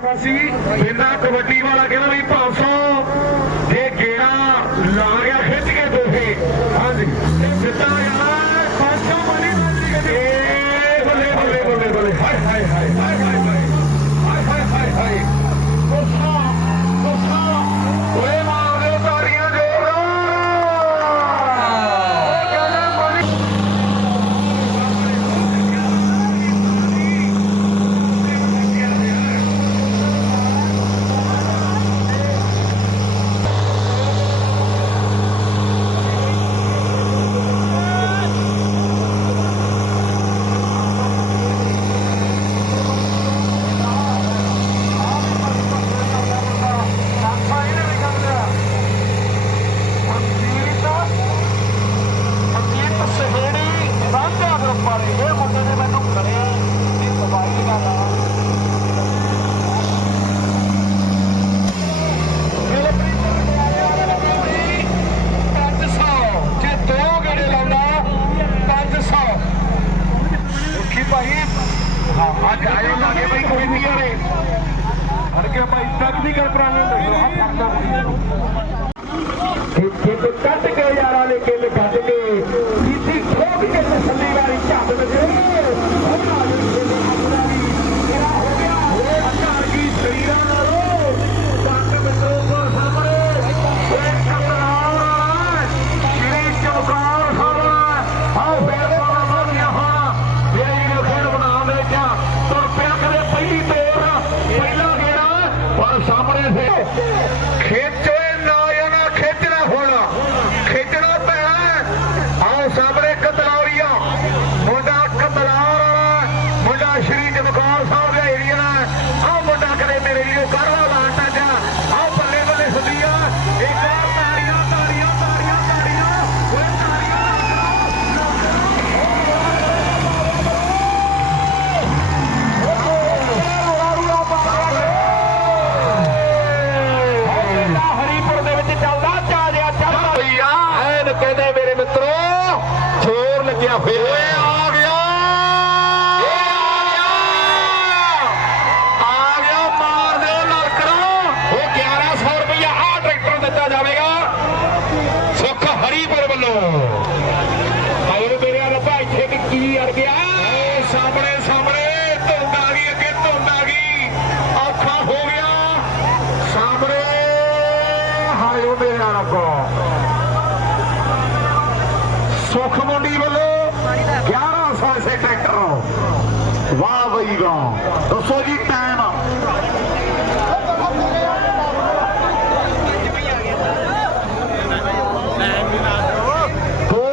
ਸੀ ਬਿੰਦਾ ਕਬੱਡੀ ਵਾਲਾ ਕਹਿੰਦਾ ਵੀ 500 ਟੈਕਨੀਕਲ ਪ੍ਰਾਣੇ ਦੇਖੋ ਹੱਥ ਹੱਥ ਖਿੱਚ ਕੱਟ ਕੇ ਯਾਰਾਂ ਨੇ ਜ਼ੋਰ ਲੱਗਿਆ ਫੇਰ ਓਏ ਆ ਗਿਆ। ਏ ਆ ਗਿਆ। ਆ ਗਿਆ ਮਾਰ ਦਿਓ ਲੜਕੜੋ ਉਹ 1100 ਰੁਪਇਆ ਆ ਟਰੈਕਟਰ ਦਿੱਤਾ ਜਾਵੇਗਾ। ਸੁੱਖ ਹਰੀਪੁਰ ਵੱਲੋਂ। ਆਏ ਮੇਰੇ ਭਾਈ ਇੱਥੇ ਵੀ ਕੀ ਅੜ ਗਿਆ। ਸਾਹਮਣੇ ਸਾਹਮਣੇ, ਧੁੰਦ ਆ ਗਈ, ਅੱਗੇ ਧੁੰਦ ਆ ਗਈ। ਔਖਾ ਹੋ ਗਿਆ। ਸਾਹਮਣੇ ਹਾਇਓ ਮੇਰੇ ਰੱਬਾ ਸੁਖ ਮੰਡੀ ਵੱਲੋਂ 1100 ਸੇ ਟਰੈਕਟਰ ਵਾਹ ਬਈ ਵਾਹ। ਦੱਸੋ ਜੀ ਟਾਈਮ ਦੋ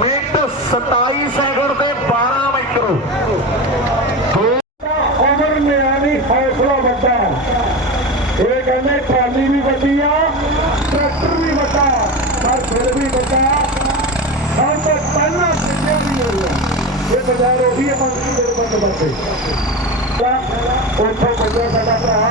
ਮਿੰਟ 27 ਸੈਕਿੰਡ ਤੇ 12 ਮਾਈਕਰੋ ਉੱਥੋਂ ਬੱਜਿਆ ਸਾਡਾ ਭਰਾ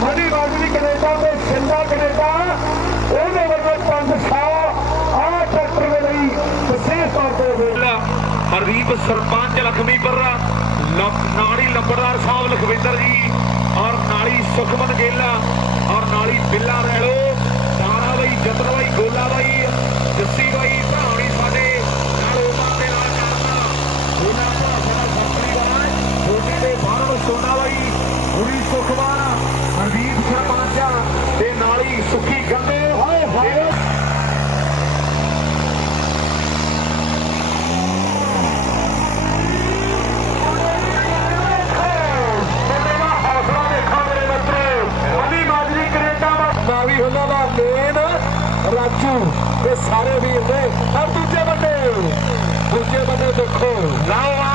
ਸਾਡੀ ਰਾਜਨੀ ਕੈਨੇਡਾ ਤੇ ਜਿੰਦਾ ਕੈਨੇਡਾ, ਉਹਦੇ ਵਰਗੇ ਪੰਜ ਸਾ ਆ ਟਰੈਕਟਰ ਦੇ ਲਈ ਵਿਸ਼ੇਸ਼ ਤੌਰ ਤੇ ਹੋਇਆ ਹਰਦੀਪ ਸਰਪੰਚ ਲਖਮੀ ਪਰਰਾ ਨਾਲੀ ਲੰਬੜਦਾਰ ਸਾਹਿਬ ਲਖਵਿੰਦਰ ਜੀ, ਔਰ ਨਾਲੀ ਸੁਖਮਨ ਗੇਲਾ, ਔਰ ਨਾਲੀ ਬਿੱਲਾ ਰੈਲੋ। ਜਤਨ ਬਾਈ ਗੋਲਾ ਬਾਈ ਜੱਸੀ ਬਾਈ ਭਰਾਉਣੀ ਸਾਡੇ ਨਾਲ ਉਹਨਾਂ ਦੇ ਨਾਲ ਕਰਨਾ। ਉਹਨਾਂ ਭਰਾ ਸਾਡਾ ਸੰਤਰੀ ਦਾ ਛੋਟੇ ਦੇ ਬਾਹਰੋਂ ਸੋਨਾ ਬਾਈ ਹੁਣੀ ਸੁਖਵਾਨ ਹਰਦੀਪ ਸਰਪੰਚ ਤੇ ਨਾਲ ਹੀ ਸੁਖੀ ਗੰਦੇ। ਰਾਜੂ ਤੇ ਸਾਰੇ ਵੀਰ ਨੇ। ਔਰ ਦੂਜੇ ਬੰਦੇ। ਦੂਜੇ ਬੰਦੇ ਦੇਖੋ। ਲਓ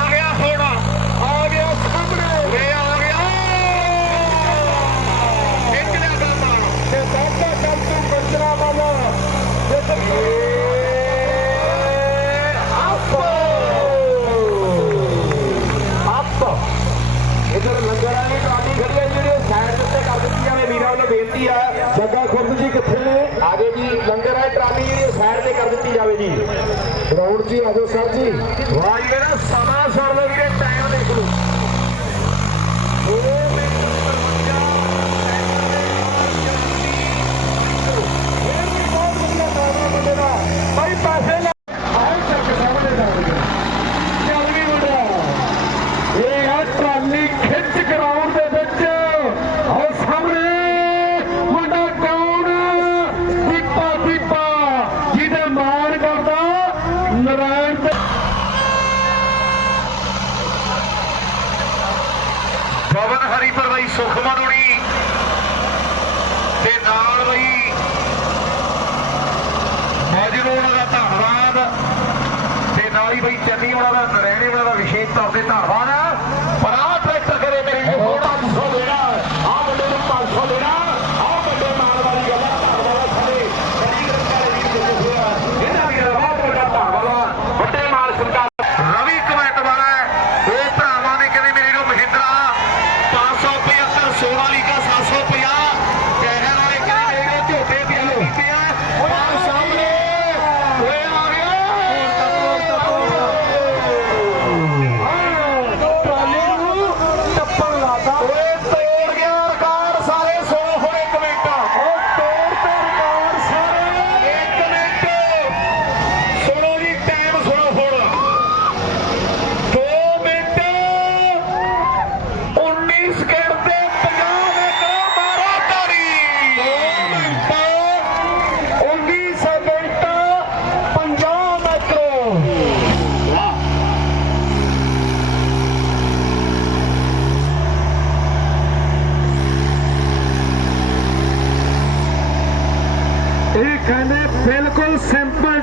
ਧੰਨਵਾਦ। ਤੇ ਨਾਲ ਹੀ ਬਈ ਚੰਨੀ ਉਹਨਾਂ ਦਾ ਨਰੈਣੇ ਵਾਲਾ ਦਾ ਵਿਸ਼ੇਸ਼ ਤੌਰ ਤੇ ਧੰਨਵਾਦ। ਪਰ ਆ बिल्कुल सिंपल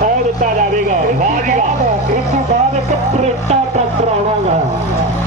2100 ਦਿੱਤਾ ਜਾਵੇਗਾ। ਵਾਹ ਜੀ ਵਾਹ। ਇਸ ਤੋਂ ਬਾਅਦ ਇੱਕ ਪ੍ਰੇਟਾ ਟਰੈਕਟਰ ਆਉਣਾਗਾ।